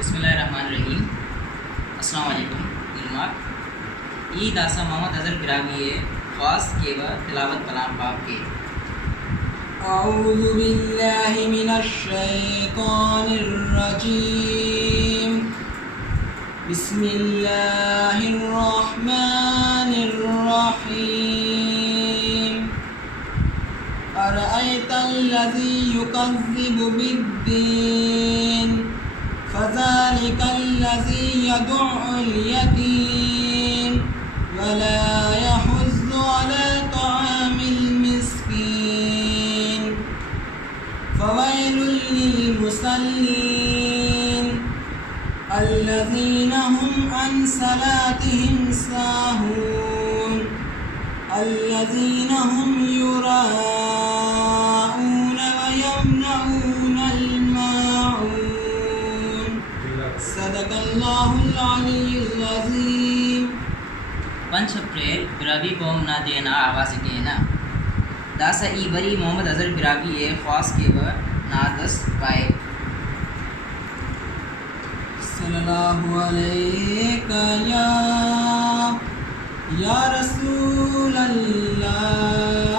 بسم اللہ الرحمن الرحیم. السلام علیکم. علمات ای داسا محمد اظہر براوی خاص کے و تلاوت کلام پاک کے. اعوذ باللہ من الشیطان الرجیم. بسم اللہ الرحمن الرحیم. ارأیت الذی یکذب بالدین فذلك الذي يدع اليتيم ولا يحض على طعام المسكين فويل للمصلين الذين هم عن صلاتهم ساهون الذين هم يراءون ويمنعون الماعون. صدق اللہ العلی العظیم. 5 اپریل براوی قوم نہ دینا آواز دینا داسا ای وری محمد اظہر براوی خاص کے و نادس پائے. صلی اللہ علیہ یا رسول اللہ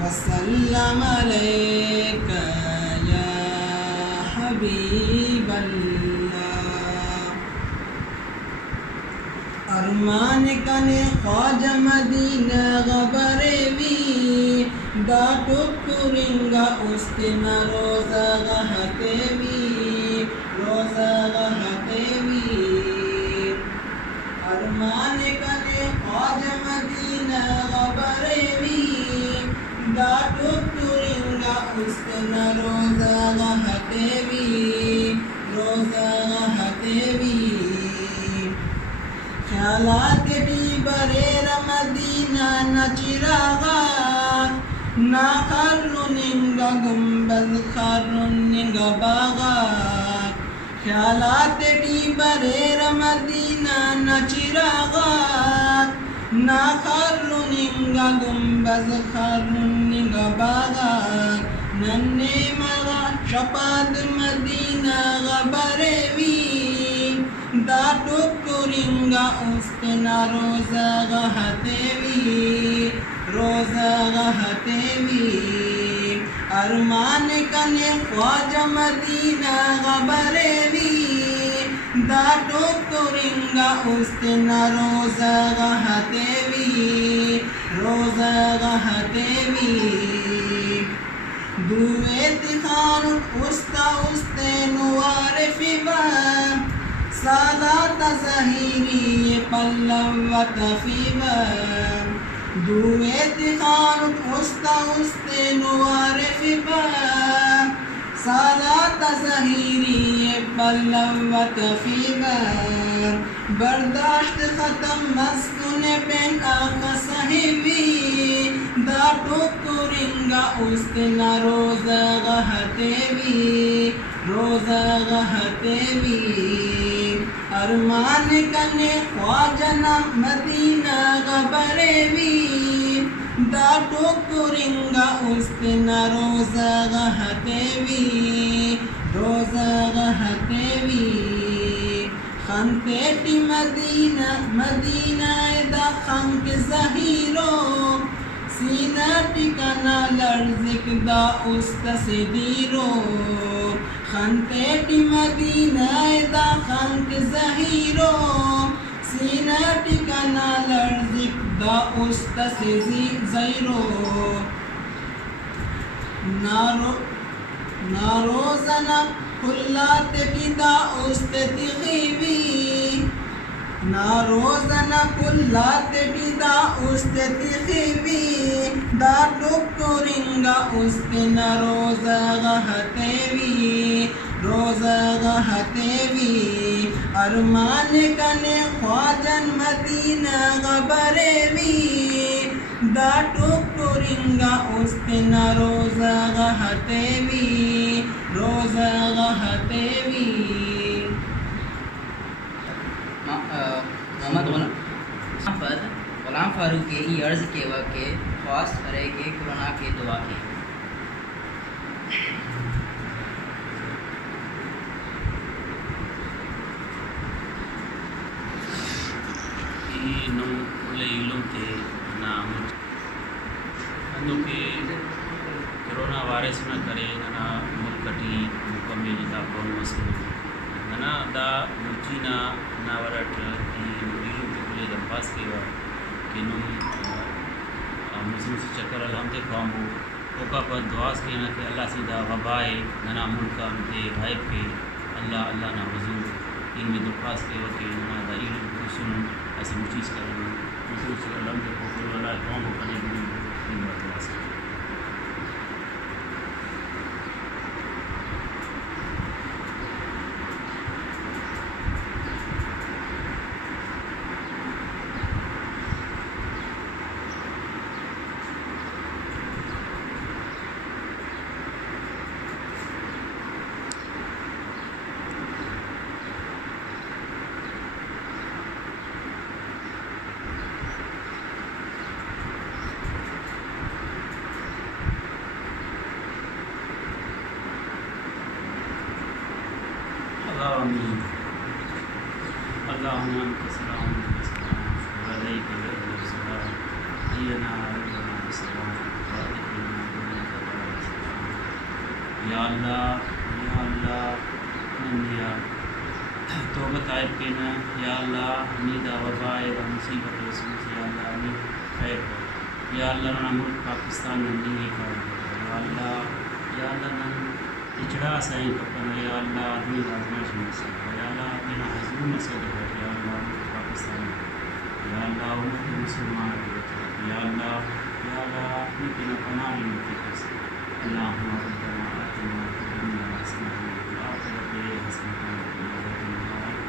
وسلم علیک یا حبیب اللہ. ارمان کنے خواجہ مدینہ غبریوی دا ٹکرنگا استنا روزہ غہتیوی روزہ غہتیوی. ارمان کنے خواجہ مدینہ غبریوی دا ٹکرنگا استنا روزہ غہتیوی روزہ غہتیوی. خیالات بھی بریر مدینہ نہ چراغات نہ خرننگا گنبد خرننگا باغات. خیالات بھی بریر مدینہ نہ چراغات نہ خرننگا گنبد خرننگا باغات. ننے مغا شپاد مدینہ غبریوی دا ٹکرنگا استنا روزہ غہتیوی روزہ غہتیوی. ارمان کنے خواجہ مدینہ غبریوی دا ٹکرنگا استنا روزہ غہتیوی روزہ غہتیوی. دویت خان استا نوار فیبا سالات زہیری پلوت فیبا. دویت خان استا نوار فیبا سالات زہیری پلوت فیبا. برداشت ختم مسکن بین آقا صحیبی دا ٹکرنگا استنا روزہ غہتیوی روزہ غہتیوی. ارمان کنے خواجہ مدینہ غبریوی دا ٹکرنگا استنا روزہ غہتیوی روزہ غہتیوی. خنتیٹی مدینہ مدینہ دا خنک زہیرو سینہ ٹکنا لرزک دا است سدیرو. خنتیٹی مدینہ دا خنک زہیرو سینہ ٹکنا لرزک دا است زیرو. ناروزنا کلات پیدا است تغیوی ناروزنا کلات پیدا است تغیوی دا ٹکرنگا استنا روزہ غہتیوی روزہ غہتیوی. ارمان کنے خواجہ مدینہ غبریوی دا ٹکرنگا استنا روزہ غہتیوی روزہ غہتیوی. محمد غلام فاروق کے ای عرض کے واقع خواص کرے کے کرونا کے دعا کے. کنون کل علم تے نام کہ کرونا وائرس نہ کرے نہ ملک ٹی مکمل دا کون مسئلہ نہ دا مچینا نہ ورٹ کی علم کے کلے دمپاس کے کہ نم مسلم سے چکر الحمد قوم ہو اوکا پر دعاس کے نہ کہ اللہ سے دا وبائے نہ ملکا تے غائب کے اللہ اللہ نہ حضور ان میں درخواست کے وقت نہ دا علم کو سنوں ایسے چیز کرنا مسلم سے الحمد کو اللہ قوم کو کرنے کے لیے آمین اللهم انت السلام وعليك السلام حينا ربنا السلام یا اللہ نندیا توبت عائب کے نا یا اللہ نیدہ وبائے و مصیبت رسول یا اللہ امید خیر یا اللہ نا ملک پاکستان میں نہیں کر یا اللہ نا اچڑا سائیں کپنا یا اللہ آدمی آزمائش میں سکتا یا اللہ اپنا حضور میں سکتا یا اللہ پاکستان میں یا اللہ امت مسلمان یا اللہ اپنی کنا پناہ بھی ملتی کر سکتا اللہم ربنا آتنا فی الدنیا حسنہ وفی الآخرۃ حسنہ وقنا عذاب النار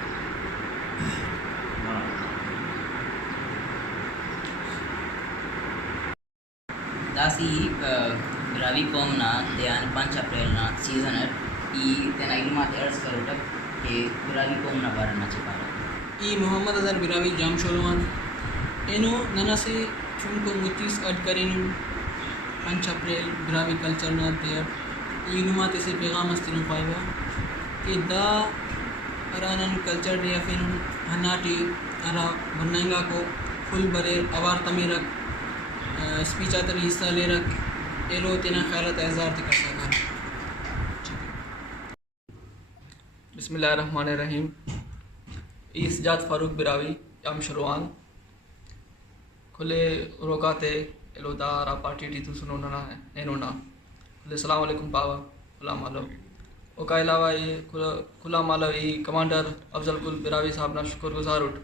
داسی براوی قومنا دیان 5 اپریل سیزن ای تینا علمات ارز کروٹک کہ براوی قومنا بارنا چپارا ای محمد اظہر براوی جام شروعان اینو ننا سے چونکو مچیس اڈ کریں 5 اپریل براوی کلچر نا دیر ای علمات سے پیغام استنو پائیوا کہ دا ارانن کلچر دیا فین ہناٹی ارا بنائنگا کو فل برے اوار تمیرک اسپیچ آتر حصہ لے رکھ ایلو تینا خیالات اظہار کر سکا. بسم اللہ الرحمن الرحیم. ای سجاد فاروق براوی جام شروعان کھلے روکاتے ایلو دارا پارٹی ٹی تو سنو نا نینونا کھلے السلام علیکم پاوا کھلا مالو او کا علاوہ یہ کھلا مالو ای کمانڈر افضل گل براوی صاحب نا شکر گزار اٹھ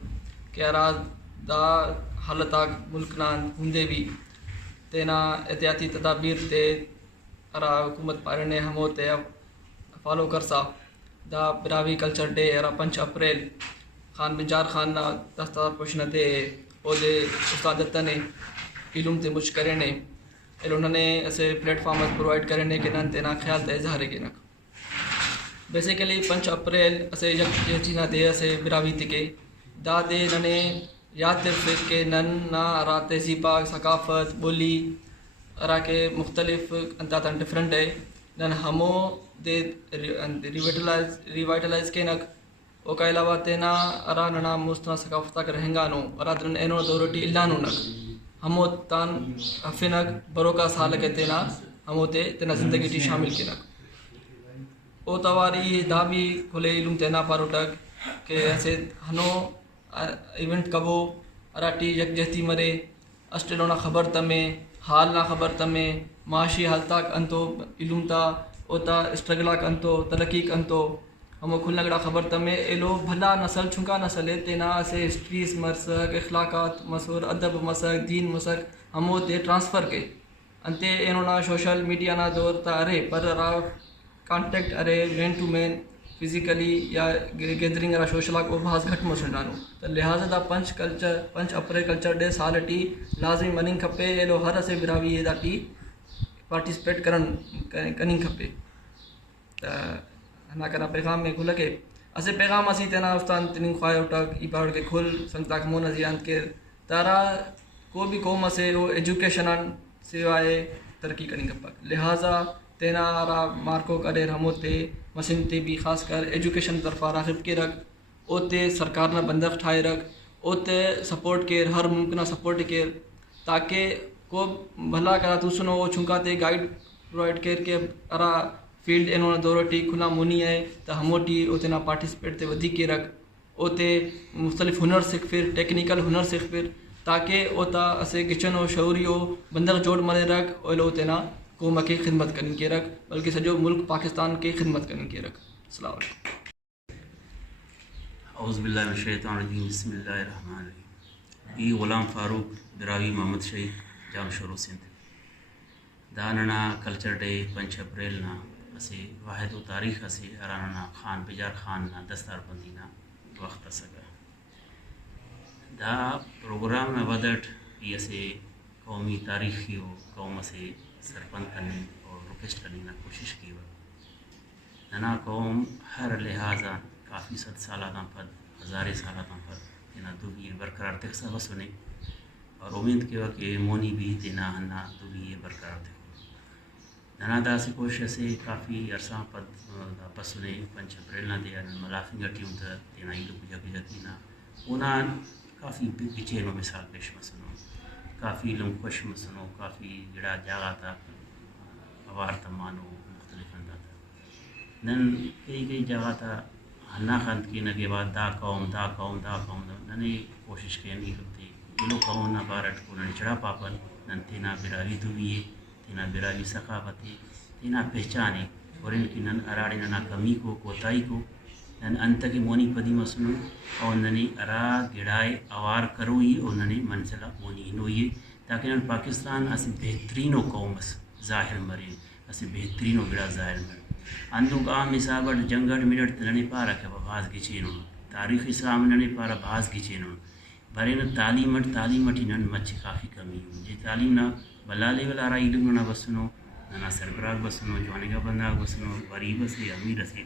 کہ اراد دا حالت ملک نا ہندے بھی تینا احتیاطی تدابیر تے ارا حکومت پارنے ہمو تے فالو کرسا دا براوی کلچر ڈے ارا 5 اپریل خان بنجار خان نا دستا پوشن دے او دے استاد نے علم تے مجھ کرنے انہوں نے ایسے پلیٹ فارمز پرووائڈ کرنے کے نن تینا خیال تے اظہار کے نک بیسیکلی 5 اپریل اسے یک چینا دے اسے براوی تے کے دا دے ننے یاد صرف کہ نن نا ارا تہذیبا ثقافت بولی ارا کے مختلف انتاتن ڈفرنٹ ہے نن ہمو دے ریوائٹلائز کے نک او کا علاوہ تینا ارا ننا مستنا ثقافت کا رہنگا نو ارا دن اینو دورٹی اللہ نو نک ہمو تان حفنک برو کا سال کے تینا ہمو تے تینا زندگی ٹی شامل کے نک او تواری دا بھی کھلے علم تینا پارو ٹک کہ ایسے ہنو ایونٹ کبو اراٹی یکجہتی مرے اسٹیلونا خبر تمیں حال نہ خبر تمیں معاشی حالتا انتو علم تا اوتا اسٹرگلا انتو ترقی انتو ہمو کھلنا گڑا خبر تمیں ایلو بھلا نسل چھنکا نسل تینا سے ہسٹریز مرسک اخلاقات مسور ادب مسک دین مسک ہمو تے ٹرانسفر کے انتے اینونا سوشل میڈیا نا دور تا ارے پر ارا کانٹیکٹ ارے مین ٹو مین فزیکلی یا گیدرنگ ارا سوشلا کو بہت گھٹ موسنڈانو تو لہٰذا دا 5 اپریل کلچر ڈے سال ٹی لازمی مننگ کھپے ایلو ہر اسے براوی دا ٹی پارٹیسپیٹ کننگ کھپے ہنا کرا پیغام میں کھل کے اسے پیغام اسی تینا استان تنین خواہ اٹھا ای پاڑ کے کھل سنگتاک مون ازیان کے تارا کو بھی قوم اسے وہ ایجوکیشنان سوائے ترقی کننگ کھپا لہٰذا تینا را مارکو کڈیر ہمو تے مسن تے بھی خاص کر ایجوکیشن طرف راغب کے رکھ او تے سرکار نہ بندق ٹھائے رکھ اوتے سپورٹ کر ہر ممکنہ سپورٹ کر تاکہ کو بھلا کرا تو سنو وہ چھنکاتے گائیڈ پرووائڈ کر کے ارا فیلڈ انہوں نے دورو ٹی کھلا مونی ہے تو ہموٹی اوتے نہ پارٹیسپیٹ تے ودی کے رکھ اوتے مختلف ہنر سیکھ پھر ٹیکنیکل ہنر سیکھ پھر تاکہ اوتا اسے کچن ہو شعوری ہو بندر جوڑ مرے رکھ اور اوتے نہ قوم کی خدمت کرنے کے رکھ بلکہ سجو ملک پاکستان کی خدمت کرنے کے رکھ. السلام علیکم. اعوذ باللہ من الشیطان الرجیم. بسم اللہ الرحمن الرحیم. ای غلام فاروق براوی محمد شہید جام شروع سندھ داننا کلچر ڈے 5 اپریل نا اسے واحد و تاریخ اسے اراننا خان بجار خان نا دستار بندی نا وقت سگا دا پروگرام نا ودٹ یہ اسے قومی تاریخی و قوم اسے سرپند کرنے اور رکشت کرنے نا کوشش کی ہوا ننا قوم ہر لحاظا کافی 100 سالہ پد 1000 سالہ پد تینا دوبی برقرار تخصہ سنے اور امید کیا کہ مونی بھی تینا ہنا دوبی برقرار تخصہ ننا دا سے کوشش سے کافی عرصہ پد پس سنے 5 اپریل نا دیا ملافنگ ٹیوں تا تینا ایلو پجا پجا تینا انہاں کافی پچھینوں مثال پیش مسنو کافی لم خوش مسنو کافی جڑا جاگا تا اوار تمانو مختلف انداتا نن کئی جگہ تا ہنا خند کی نگے بعد دا قوم ننے کوشش کے نہیں لگتے ایلو قوم نا بارٹ کو نن چڑا پاپن نن تینا براوی دویے تینا براوی ثقافتی تینا پہچانے اور ان کی نن اراڑے ننا کمی کو کوتائی کو نن انت کے مونی پدی مسنو اور ننے ارا گڑائے اوار کروئی اور ننے منزلہ مونی ہنوئی تاکہ نن پاکستان اسے بہترینو قوم اس ظاہر مرین اسے بہترینو گڑا ظاہر مرین اندو عام حسابت جنگڑ منٹ ننے پارا کہ بھاز کی چینوں تاریخ اسلام ننے پارا بھاز کی چینوں برین تعلیمٹی نن مچ کافی کمی جی تعلیم نہ بلا لیول آرا علم نہ بسنو ننا سربراہ بسنو جوانگا بندہ بسنو غریب سے امیر سے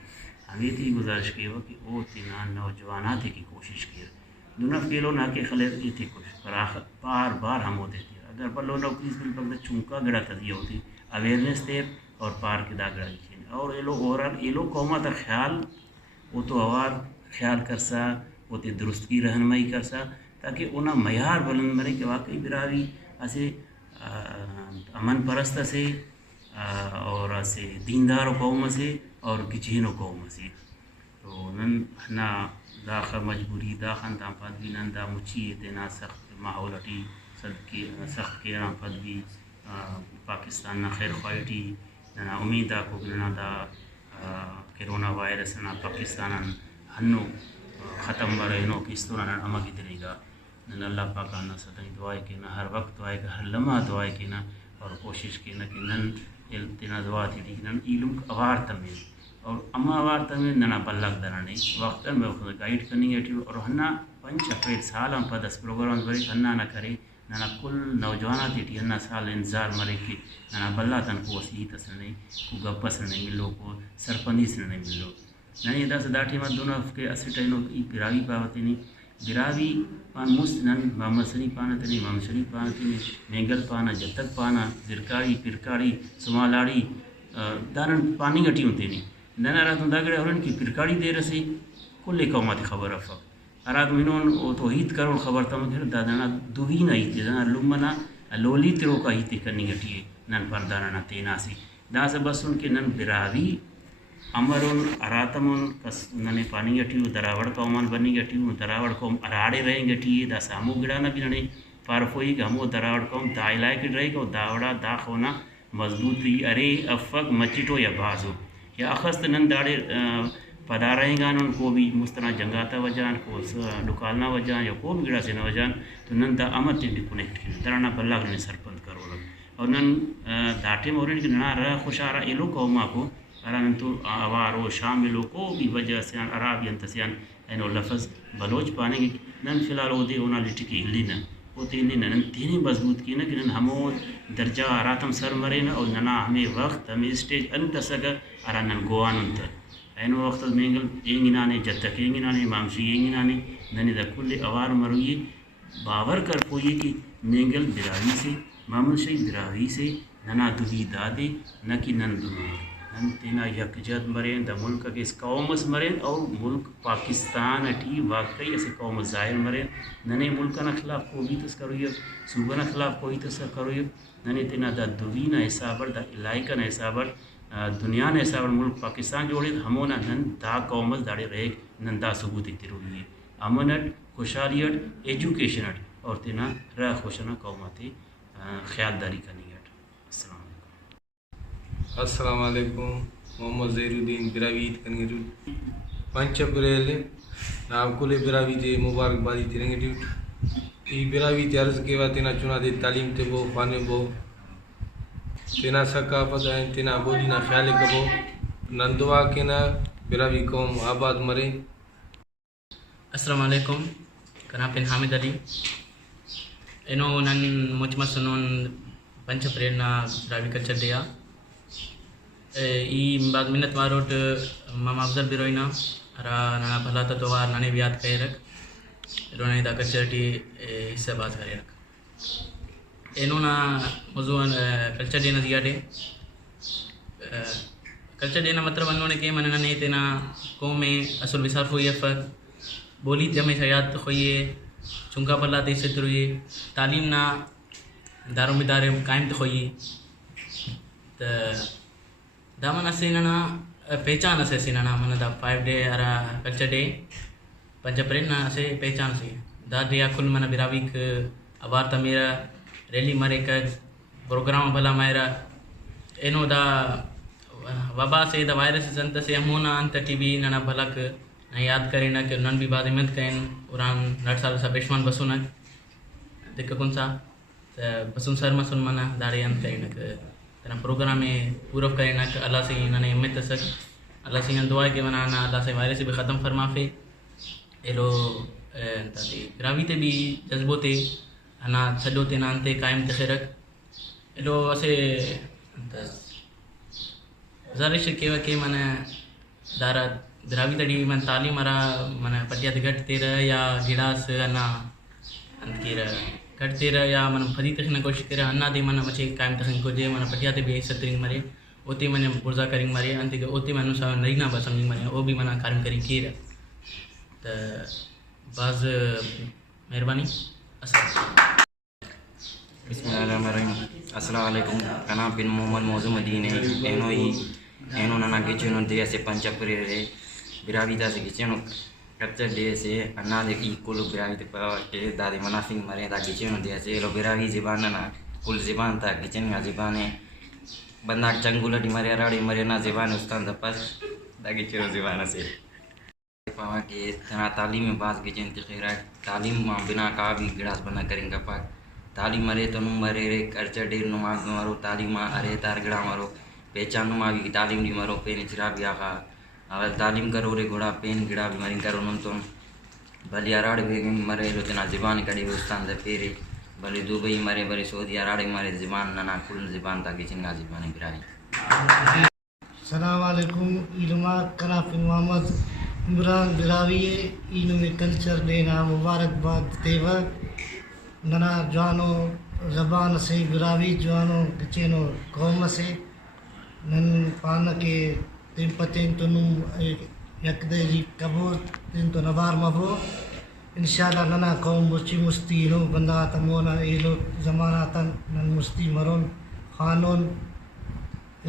ہمیں تھی گزارش کی ہو کہ او تینا نوجوانات کی کوشش کی دونوں فیلو نہ کہ خلیر یہ تھی کوشش پر بار ہم ہوتے تھے اگر بلو نوکری سے پک چونکا گڑا تذیہ ہوتی اویئرنیس تے اور پار کے دا گڑا لکھیں اور ایلو قوما تا خیال وہ تو اوار خیال کرسا وہ تے درستگی رہنمائی کرسا تاکہ انہاں معیار بلند مرے کہ واقعی براوی اسے امن پرست سے اور اسے دیندار قوم سے اور گچینو قوم سے تو نن نا داخل مجبوری داخل تا پد بھی نن دا مچی دینا سخت ماحول اٹی سخت کے پد بھی پاکستان نا خیر خواہٹی ننا امید کو ننا دا کرونا وائرس نا پاکستان ہنو ختم برینو کس طرح نن اما کی دلے گا نن اللہ پاک نا صدای دعائے کہ نہ ہر وقت دعائے کہ ہر لمحہ دعائے کہ نہ اور کوشش کہ نہ کہ نن تینا دعا تھی نن علم اوار تمین اور اما اوار تمین ننا بلغ درانے وقتاً میں خود گائیڈ کرنی ہے اور ہنا 5 اپریل سال ہم پدس پروگرام بری ہنا نہ کرے ننا کل نوجوانات تھی ہنا سال انتظار مرے کہ ننا بلّہ تن کو وسیع تسنے کو گپس نہیں ملو کو سرپندی سے نہیں ملو ننی دا سداٹھی مت دونوں کے اسٹینو براوی پاوتی نہیں براوی پان مست نن محمد سنی پانا تنی محمد شریف پانا تنی مینگل پانا جتک پانا زرکاری پرکاری سمالاڑی دارن پانی گٹی ہوتے نہیں نن اراد داگڑے اور ان کی پرکاری دے رسی کل قومات خبر افق اراد منون او توحید کرو خبر تم کہ دادانا دوی نہ ہی دانا لمنا لولی ترو کا ہی کرنی گٹی نن پر دانا تینا سی دا سے بس ان کے نن براوی امرون اراتمون کس ننے پانی گٹیو دراوڑ قومان بنی گٹیو دراوڑ قوم اراڑے رہیں گٹی دا سامو گڑانا بھی ننے پارفوئی کہ ہمو دراوڑ قوم دا علاقے رہے گا داوڑا دا خونا مضبوط ہوئی ارے افق مچٹو یا بازو یا اخست نن داڑے پدا رہیں گا ان کو بھی مستنا جنگاتا وجان کو ڈکالنا وجان یا کو بھی گڑا سے نہ وجان تو نن دا امت تے کنیکٹ کی درانا بلّہ نے سرپند کرو لگ اور نن داٹے مورن کی ننا رہ خوشارا ایلو قوما کو اران تو آوارو شاملو کو بھی وجہ سے عرابی انتسیان اینو لفظ بلوچ پانے گی نن فی الحال دے اونا لٹکی ہلی نا وہ تینی نن تینی مضبوط کی نا کہ نن ہمو درجہ آراتم سر مرے نا اور ننا ہمیں وقت ہمیں اسٹیج انتسگا اران نن گوان انتر اینو وقت مینگل اینگنانے جتک اینگنانے مامشی اینگنانے ننی دا کل اوار مروئی باور کر پوئی کہ مینگل براوی سے محمد شریف براوی سے ننا دوی دادے نہ کہ نن دوی نن تینا یکجہت مرین دا ملک کے اس قومس مرین اور ملک پاکستان اٹھی واقعی اسے قوم ظاہر مرین ننے ملکن خلاف کوئی بھی تس کروی صوبن خلاف کوئی تس کروی ننے تینا دا دوین حسابر دا علاقن حسابر دنیا نے حسابر ملک پاکستان جوڑے ہمونا نن دا قومس داڑے رہے نن دا ثبوت تیروی امنٹ خوشحالیٹ ایجوکیشنٹ اور تینا رہ خوشنا قوماتی خیال داری کرنی ہے. السلام علیکم. السلام علیکم. محمد زہیر الدین براوی کرنگے ڈیوٹ 5 اپریل نام کل براوی جے مبارک بادی ترنگے ڈیوٹ ای براوی تے عرض کے تینا چنا دے تعلیم تے بو خانے بو تینا ثقافت ہے تینا بولی نا خیال کبو نن دعا کے نا براوی قوم آباد مرے. السلام علیکم. کنا پن حامد علی اینو نن مجمع سنون 5 اپریل نا براوی کلچر ڈیا ای بعد منت ماروٹ ماما افضل بیروینا ارا نانا بھلا تتوار نانے بیاد کہے رکھ رونے دا کلچر ٹی حصہ بات کرے رکھ اینو نا موضوع کلچر ڈے نزیا ڈے کلچر ڈے نا مطلب انہوں نے کہ من ننے تینا قوم میں اصل وصاف ہوئی افر بولی تے ہمیشہ یاد ہوئیے چونکا پلا تے سے تروئے تعلیم نا داروں بدارے قائم تو ہوئی تو دامن اسیننا پہچان اسے سیننا من دا 5 ڈے ارا کلچر ڈے 5 اپریل نا اسے پہچان سے دا دیا کل من براوی کے اوار تا میرا ریلی مرے کج پروگرام بھلا میرا اینو دا وبا سے دا وائرس زنت سے ہمونا انت ٹی وی ننا بھلا کے یاد کریں نا کہ نن بھی بعد امت کریں قرآن نٹ سال سا پیشمان بسون دیکھ کون سا بسون سر مسون منا داڑے انت کریں نا کہ تنا پروگرام میں پورا کریں نا کہ اللہ سے انہیں امت سک اللہ سے ان دعا کے منانا اللہ سے وائرس بھی ختم فرما فے ایلو گراوی تے بھی جذبوں تے انا چھڈو تے نان تے قائم تخرک ایلو اسے زارش کے من دارا دراوی تڑی من تعلیم ارا من پٹیات گھٹ تیر یا گلاس انا انکیر گھٹ تیر یا من فدی تخن کوشش تیر انا دے من مچے قائم تخن کو دے من پٹیات بھی سترنگ مرے اوتی من برزا کرنگ مرے انت کہ اوتی من سا نرینا بسمنگ مرے او بھی من کارم کریں کیر تو باز مہربانی. بسم اللہ الرحمن الرحیم. السلام علیکم. کنا بن محمد موضوع مدینے اینو نانا گچنو دے سے 5 اپریل ہے براوی دا سے گچنو کلچر ڈے سے انا دے کی کل براوی تے کے دادی منافق مرے دا گچنو دے سے لو براوی زبان نا کل زبان تا گچن گا زبان ہے بندہ چنگولا دی مرے راڑی مرے نا زبان استان دا پس دا گچنو زبان سے پاوا کہ تنا تعلیم میں باز گچن تے خیر تعلیم بنا کا بھی گڑاس بنا کریں گا پاک تعلیم مرے تو مرے رے کلچر ڈے نو مارو تعلیم ارے تار گڑا مارو پہچان نو بھی تعلیم دی مرو پین چرا بھی آخا اگر تعلیم کرو رے گھوڑا پین گڑا بھی مرین کرو نم تو بھلی اراڑ بھی مرے رو تنا زبان کڑی استان دے پیری بھلی دبئی مرے بھلی سعودی اراڑ مرے زبان ننا کل زبان تا کچن گا زبان برائی. السلام علیکم. علما کنا پن محمد عمران براوی اینو میں کلچر دینا مبارکباد دیوا ننا جوانو زبان سے براوی جوانو کچینو قوم سے نن پانا کے تم پتین تو نم یک دے جی کبو تم تو نبار مبو انشاءاللہ ننا قوم بچی مستی نو بندہ تمونا ایلو زمانہ تن نن مستی مرون خانون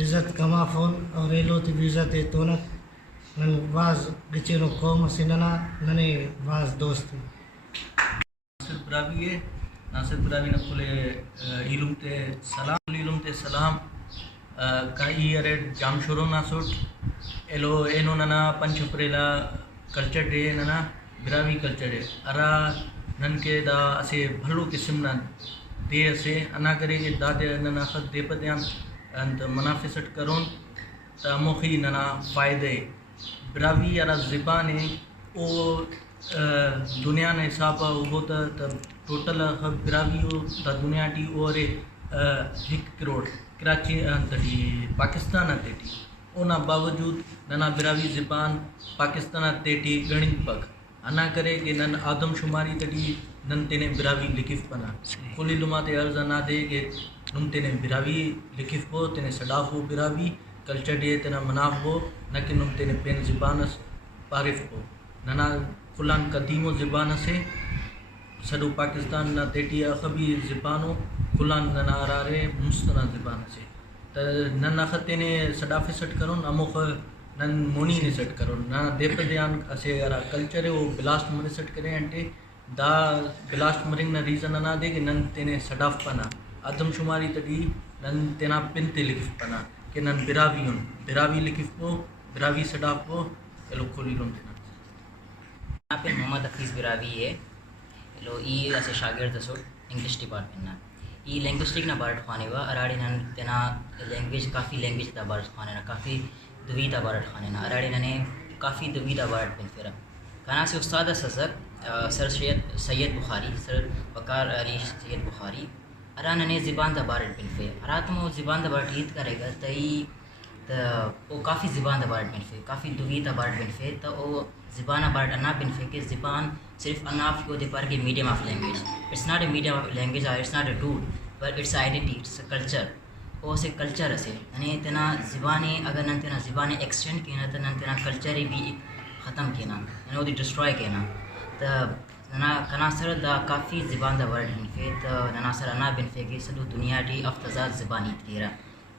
عزت کمافون اور ایلو تی عزت تونک نن باز گچینو قوم سے ننا ننے باز دوست ناصر براوی ہے. ناصر براوی نقل علم تے سلام علم تے سلام کئی ارے جام شروع نہ سوٹ ایلو اینو ننا 5 اپریل کلچر ڈے ننا براوی کلچر ڈے ارا نن کے دا اسے بھلو قسم نہ دے سے انا کرے کہ دادے ننا خط دے پتیاں انت منافست کرون تا موخی ننا فائدے براوی ارا زبان او دنیا نے حساب ہوتا ٹوٹل براوی دا دنیا ٹی اور 1 کروڑ کراچی تٹی پاکستان تیٹی اونا باوجود ننا براوی زبان پاکستان تیٹی گھنی پک انا کرے کہ نن آدم شماری تٹی نن تینے براوی لکھف پنا کلی لما تے عرض نہ دے کہ نم تینے براوی لکھف ہو تینے سڈا ہو براوی کلچر ڈے تینا مناف ہو نہ کہ نم تینے پین زبانس پارف ہو ننا کلان قدیم و زبان سے سڈو پاکستان نہ تیٹی اخبی زبانوں کلان ننا ارارے مستنا زبان سے نن خطے نے سڈافے سٹ کرو اموخ نن مونی نے سٹ کرو نہ دیپ دیان اسے ارا کلچر ہے وہ بلاسٹ مرے سٹ کرے انٹے دا بلاسٹ مرنگ نہ ریزن نہ دے کہ نن تینے سڈاف پنا آدم شماری تڑی نن تینا پن تے لکھ پنا کہ نن براوی لکھ پو براوی سڈاف پو لو کھولی لون تینا یہاں پہ محمد حفیظ براوی ہے لو ای ایسے شاگرد سو انگلش ڈپارٹمنٹ نا ای لینگوسٹک نا بارٹ خوانے وا اراڑی نن تینا لینگویج کافی لینگویج دا بارٹ خوانے نا کافی دوی دا بارٹ خوانے نا اراڑی ننے کافی دوی دا بارٹ بن فرا کھانا سے استاد سر سید بخاری سر وقار علی سید بخاری ارا ننے زبان دا بارٹ بن فے اراتمو زبان دا بارٹ عید کرے گا تئی او کافی زبان دا بارٹ بن فے کافی دوی دا بارٹ بن فے تو او زبان بارٹ انا بن فے کہ زبان صرف اناف کو دے پر کہ medium of language it's not a medium of language اور it's not a tool but it's identity it's a culture او سے کلچر اسے یعنی تینا زبانے اگر نن تینا زبانے ایکسٹینڈ کینا تو نن تینا کلچر بھی ختم کینا یعنی وہ دی ڈسٹروائے کینا تو ننا کنا سر دا کافی زبان دا ورڈ بن فے تو ننا سر انا بن فے کہ سلو دنیا ٹی افتزاد زبانی تیرا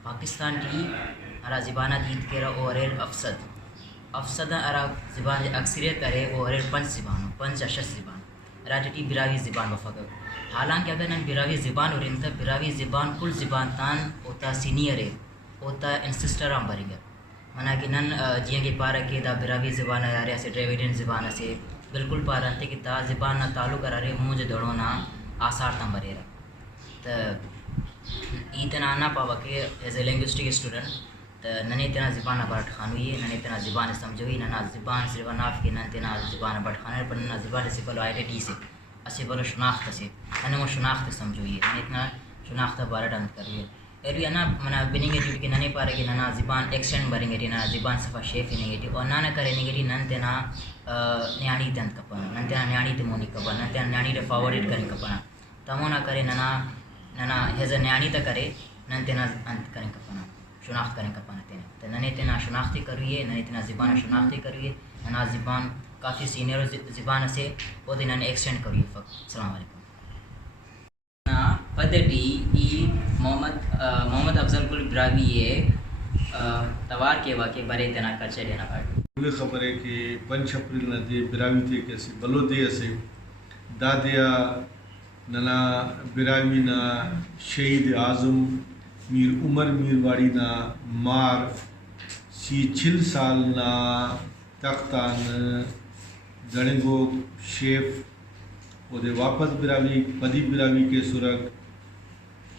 پاکستان ٹی ارا زبانہ دیت کیرا اور افسد ارا زبان اکثریت ارے اور پنچ زبانوں پنچ اشش زبان راٹی براوی زبان وفق حالانکہ اگر نن براوی زبان اور انتا براوی زبان کل زبان تان ہوتا سینئر ہے ہوتا انسسٹر ہم بری گا منا کہ نن جیاں کے پارا کہ دا براوی زبان آ رہے سے ڈریویڈین زبان سے بالکل پارا انتے کہ دا زبان نہ تعلق کرا رہے مجھے دوڑو نہ آثار تم بری رہا تو اتنا نہ پاوا کہ ایز اے لینگوسٹک اسٹوڈنٹ تو ننے تینا زبان بارٹ خانوی ہے ننے تینا زبان سمجھوئی ننا زبان صرف ناف کے نن تینا زبان بارٹ خانے پر ننا زبان سے بلو آئیڈینٹی سے اسے بلو شناخت سے ننے وہ شناخت سمجھوئی ہے ننے اتنا شناخت بارٹ انت کریے ایروی انا منا بنیں گے جو کہ ننے پارے کہ ننا زبان ایکسٹینڈ بریں گے ننا زبان صفا شیف نہیں گے اور نہ کریں گے نن تینا نیانی تنت کپنا نن تینا نیانی تمونی کپنا نن تینا نیانی تے فارورڈ کریں کپنا تمو نہ کرے ننا ہیز نیانی تا کرے نن تینا انت کریں کپنا شناخت کریں کپانا تینا تو ننے تینا شناختی کریے ننے تینا زبان شناختی کریے ننا زبان کافی سینئر زبان سے وہ دن ننے ایکسٹینڈ کریے فقط السلام علیکم پدٹی ای محمد افضل کل براوی ہے توار کے واقع برے تینا کلچر دینا پڑ مجھے خبر ہے کہ 5 اپریل نہ دے براوی تھے کیسے بلو دے اسے دادیا ننا براوی نا شہید اعظم میر عمر میر واڑی نا مار سی 6 سال نا تختان گڑنگو شیف وہ دے واپس براوی پدی براوی کے سرگ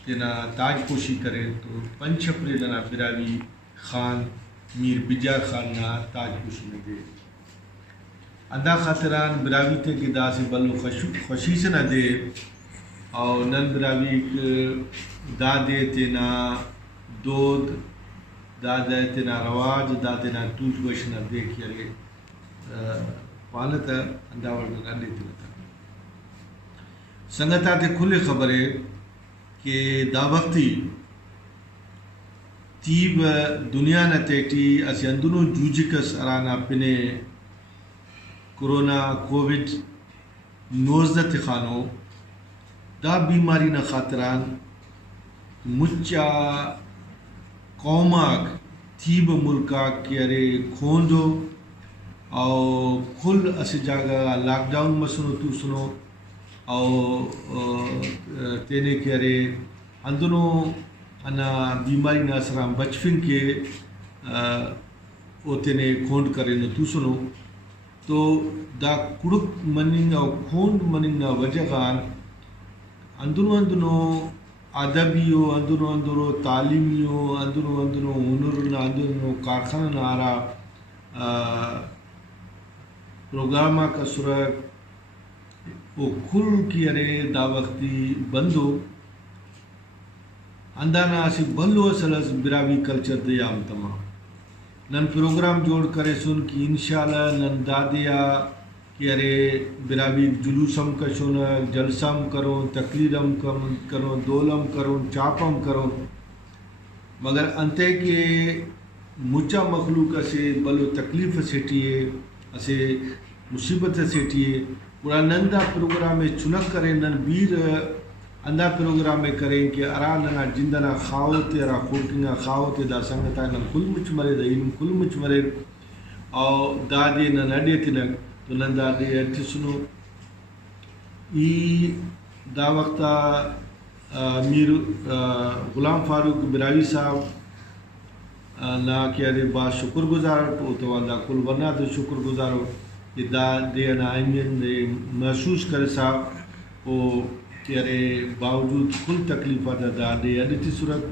تینا تاج پوشی کرے تو 5 اپریل نا براوی خان میر بجار خان نا تاج پوشی میں دے ادا خاطران براوی تے کہ دا سے بلو خوشی سے نہ دے اور نن براوی دا دے تینا دود دا دے تینا رواج دا تینا توج وشنا دے کیارے پالتا انداور گانے تینا تھا سنگتا تے کھلے خبر ہے کہ دا وقتی تیب دنیا نہ تیٹی اسی اندنو جوجکس ارانا پنے کرونا کووڈ 19 تخانو دا بیماری نہ خاطران مچا قوماک تیب ملکا کیارے کھوندو او کھل اسی جاگا لاک ڈاؤن مسنو تو سنو او تینے کیارے اندنو انا بیماری نہ اثرام بچفن کے او تینے کھوند کرے نو تو سنو تو دا کڑک مننگ او کھوند مننگ نا وجہان اندنو ادبیو اندنو تعلیمیو اندنو ہنر نا اندنو کارخانہ نا آرا پروگراما کا سرک وہ کھل کی ارے دا وقتی بندو اندانا اسی بلو اصلس براوی کلچر دیام تمام نن پروگرام جوڑ کرے سن کی انشاءاللہ نن دادیا کہ ارے براوی جلوسم کشون جلسم کرو تقریرم کرو دولم کرو چاپم کرو مگر انتے کہ مچا مخلوق سے بلو تکلیف سیٹیے اسے مصیبت سیٹیے پورا نندا پروگرام میں چنک کرے نن بیر اندہ پروگرام میں کریں کہ ارا ننا جندنا خاوتے ارا خوکنگا خاوتے دا سنگتا نن کل مچ مرے دا علم کل مچ مرے اور دادے نن اڈے تنک تو نن دادے ارتی سنو ای دا وقتا میر غلام فاروق براوی صاحب نا کیا دے با شکر گزارو تو تواندا کل ورنہ تو شکر گزارو کہ دا دے نا آئین دے محسوس کرے صاحب او کہ باوجود کل تکلیفات دا دے ادتی صورت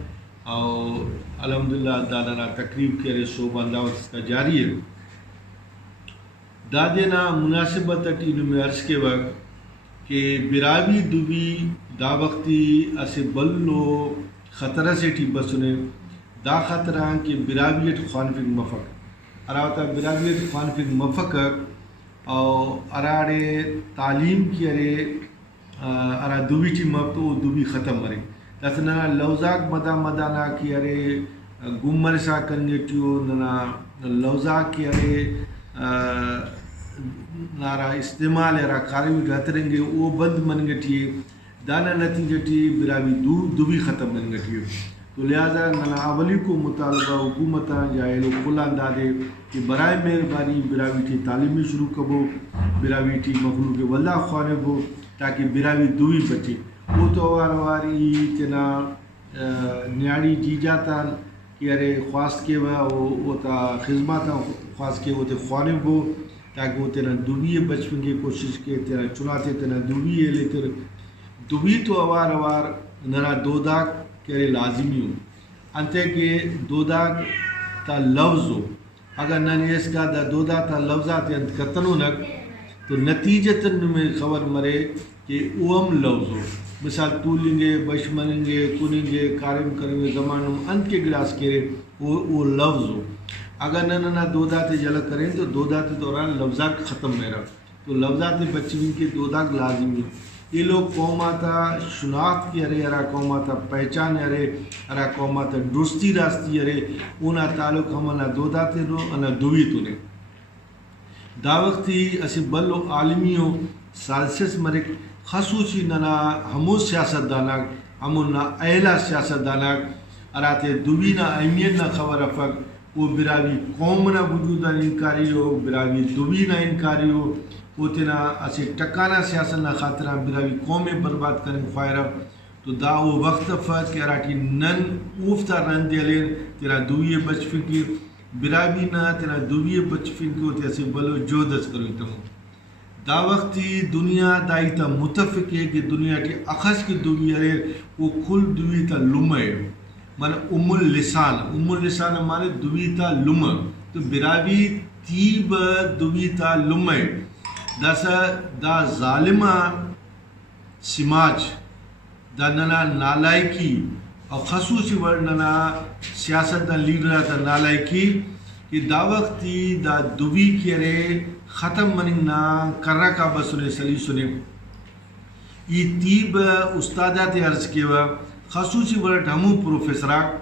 اور الحمدللہ دانا تقریب کے صوبان دعوت اس کا جاری ہے دادینا مناسبت انہوں میں عرض کے وقت کہ براوی دوبی دا وقتی اسے بلو خطرہ سے ٹی بسنے دا خطران کہ براویت خوانفق مفق اراتا براویت خوانفق مفق اور اراڑے تعلیم کی ارا دوبی چی مفتو دوبی ختم مرے لسنا لوزاک مدانا کی گمر سا کنگیٹیو ننا لوزاک کی نارا استعمال ارا کاروی گھترنگے او بند من گٹیے دانا نتیجٹی براوی دوبی ختم من گٹیو تو لہذا ننا اولی کو مطالبہ حکومتاں جائلو کلان دادے کہ برائے مہربانی براوی ٹی تعلیمی شروع کبو براوی ٹی مخلوق واللہ خوانب ہو تاکہ براوی دوی بچے وہ تو واری تنا نیاڑی جی جاتا کہ ارے خواست کے وہ تا خدماتا خواست کے وہ تے خوانب ہو تاکہ وہ تینا دوبی بچپن کی کوشش کے تینا چناتے تینا دوبی ہے لیکن دوبی تو اوار ننا دوداک کہ لازمی ہو انتے کہ دوداک تا لفظ ہو اگر ننی اس کا دا دودا تا لفظات انت کتنو نک تو نتیجتاً میں خبر مرے کہ اوہم لفظ ہو مثال تولیں گے بشمنیں گے کنیں گے کارم کریں گے زمانوں انت کے گلاس کرے وہ لفظ ہو اگر نہ دودات جلک کریں تو دودات دوران لفظات ختم میرا تو لفظات بچویں کے دودات لازمی ہو یہ لوگ قوماتا شناخت کی ارا قوماتا پہچان ارا قوماتا درستی راستی اونا تعلق ہمانا دودات رو انا دوی تو نے دا وقتی اسی بلو عالمیوں سالسس مرک خصوصی ننا ہمو سیاست داناک ہمو نا اہلا سیاست داناک اراتے دوی نا اہمیت نا خبر افق وہ براوی قوم نا وجودا انکاری ہو براوی دوی نا انکاری ہو وہ تینا اسی ٹکانا سیاست نا خاطران براوی قوم برباد کریں خواہرہ تو دا وہ وقت افق کہ اراتی نن اوفتا رن دیلین تینا دوی بچ فکر براوی نا تینا دوی بچفین کو تیسے بلو جودس کرو تمو دا وقتی دنیا دائی تا متفق ہے کہ دنیا کے اخص کی دوی ارے وہ کل دوی تا لمع ہے ام اللسان مانے دوی تا لمع تو براوی تیب دوی تا لمع دا ظالمہ سماج دا ننا نالائکی اور خصوصی ورننا سیاست دا لیڈر دا نالائکی کہ دا وقتی دا دوی کیرے ختم منگنا کرا کا بسنے سلی سنے یہ تیب استادات عرض کیوا خصوصی ورد ہمو پروفیسراک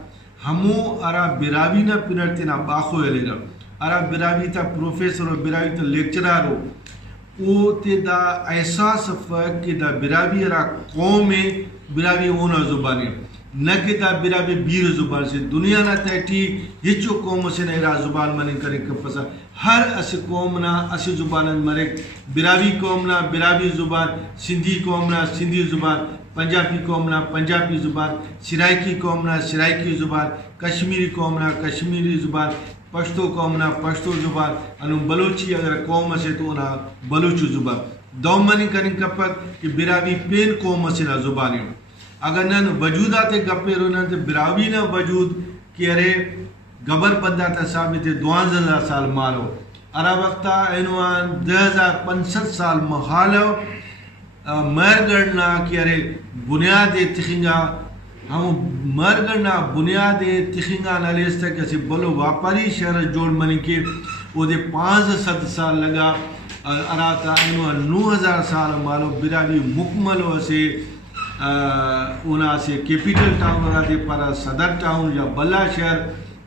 ہمو ارا براوی نا پنرتنا باخو علی را ارا براوی تا پروفیسر و براوی تا لیکچرار ہو او تے دا احساس فرق کہ دا براوی ارا قوم براوی اونا زبانی نہ کہ دا براوی بیر زبان سے دنیا نا تیٹی ہچو قوم سے نہ ارا زبان منن کرے کپسا ہر اس قوم نا اس زبان مرک براوی قوم نا براوی زبان سندھی قوم نا سندھی زبان پنجابی قوم نا پنجابی زبان سرائکی قوم نا سرائکی زبان کشمیری قوم نا کشمیری زبان پشتو قوم نا پشتو زبان انو بلوچی اگر قوم سے تو نا بلوچ زبان دومنی کریں کپک کہ براوی پین قوم سے نا زبانی اگر نن وجودات گپے رو نن براوی نا وجود کہ ارے گبر پندہ تا ثابت 12,000 سال مارو ارا وقتا اینوان 2065 سال محالو مرگرنا کہ ارے بنیاد تخنگا ہم مرگرنا بنیاد تخنگا نالیستا کسی بلو واپاری شہر جوڑ منی کے وہ دے 500 سال لگا اراتا اینوان 9,000 سال مارو براوی مکمل ہو سے اونا سے کیپیٹل ٹاؤن وغیرہ دے پارا صدر ٹاؤن یا بلا شہر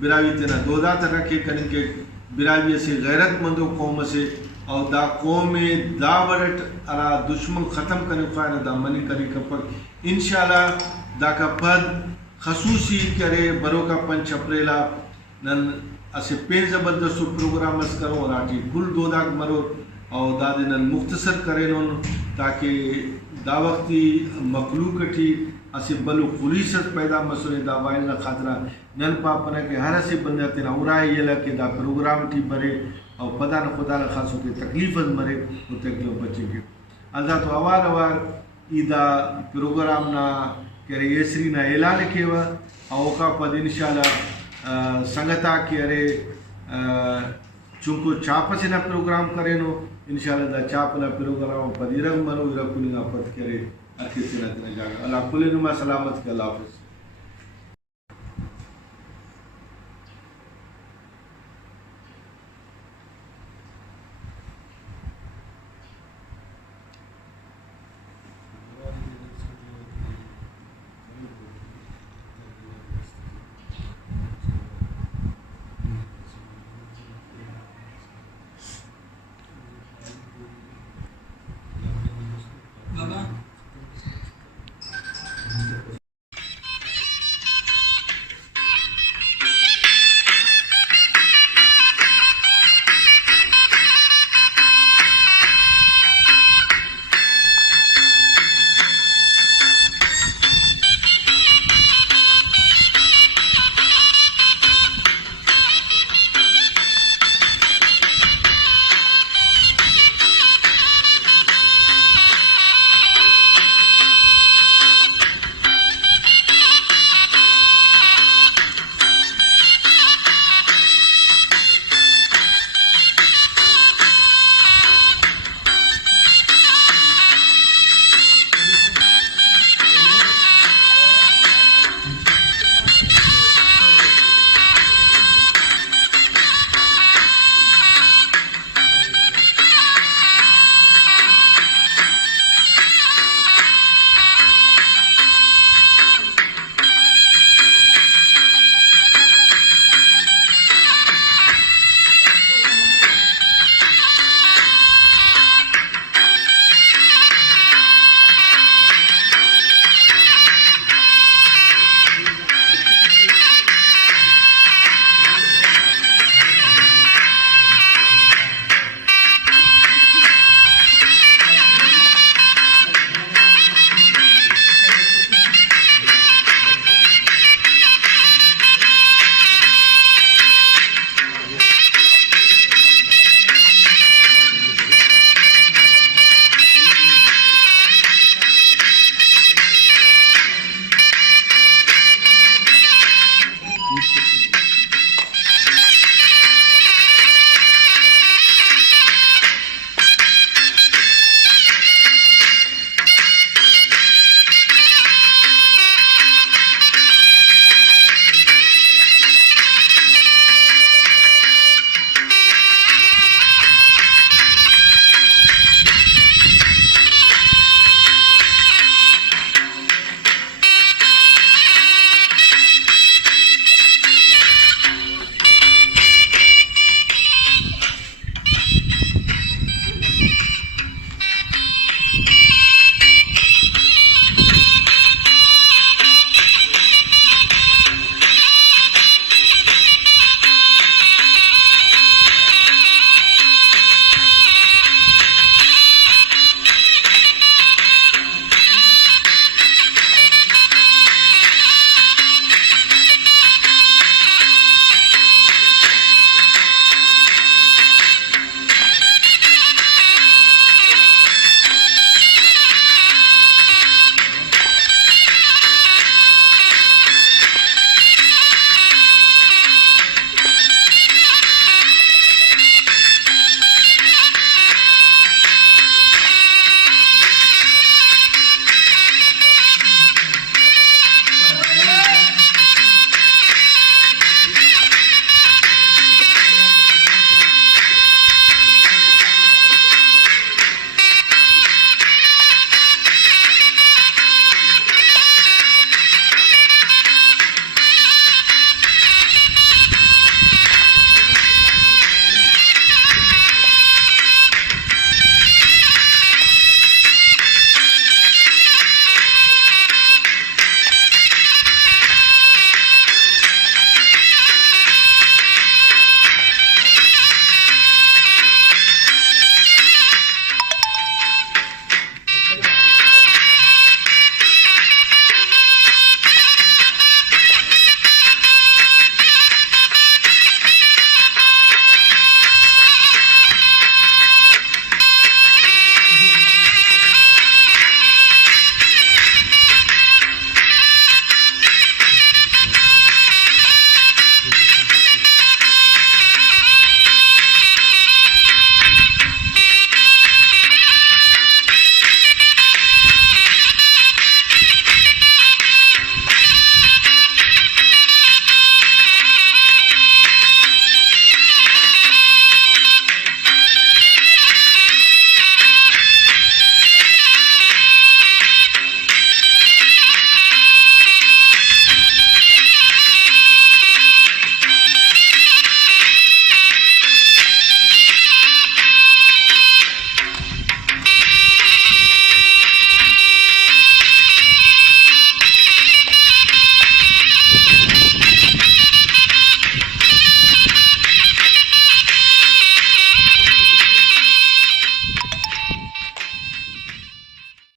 براوی تینا دودا تک رکھے کریں کہ براوی سے غیرت مندو قوم سے اور دا قوم دا ورٹ علا دشمن ختم کرنے خواہن دا منی کری کپر انشاءاللہ دا کا پد خصوصی کرے برو کا 5 اپریلا نن اسے پین زبردست پروگرام اس کرو اور آٹی گل دودا مرو اور دا دن مختصر کرے نون تاکہ دا وقتی مخلوق تھی اسے بلو پولیسس پیدا مسئلے دا وائل خاطرہ نن پاپنا کہ ہر اسے بندہ تینا اڑائی یہ لکے دا پروگرام تھی برے اور پدا نہ خدا نہ خاص ہوتے تکلیف مرے وہ تکلیف بچے گے اللہ تو اوار ایدا پروگرام نہ کرے یسری نہ اعلان کیوا او کا پد انشاءاللہ سنگتا کہ ارے چونکو چاپ سے نہ پروگرام کرے نو انشاءاللہ دا چاپ نہ پروگرام پد رنگ مرو رکھنے نہ پد کرے اکھے سے نہ جاگا اللہ کل نما سلامت کے اللہ حافظ.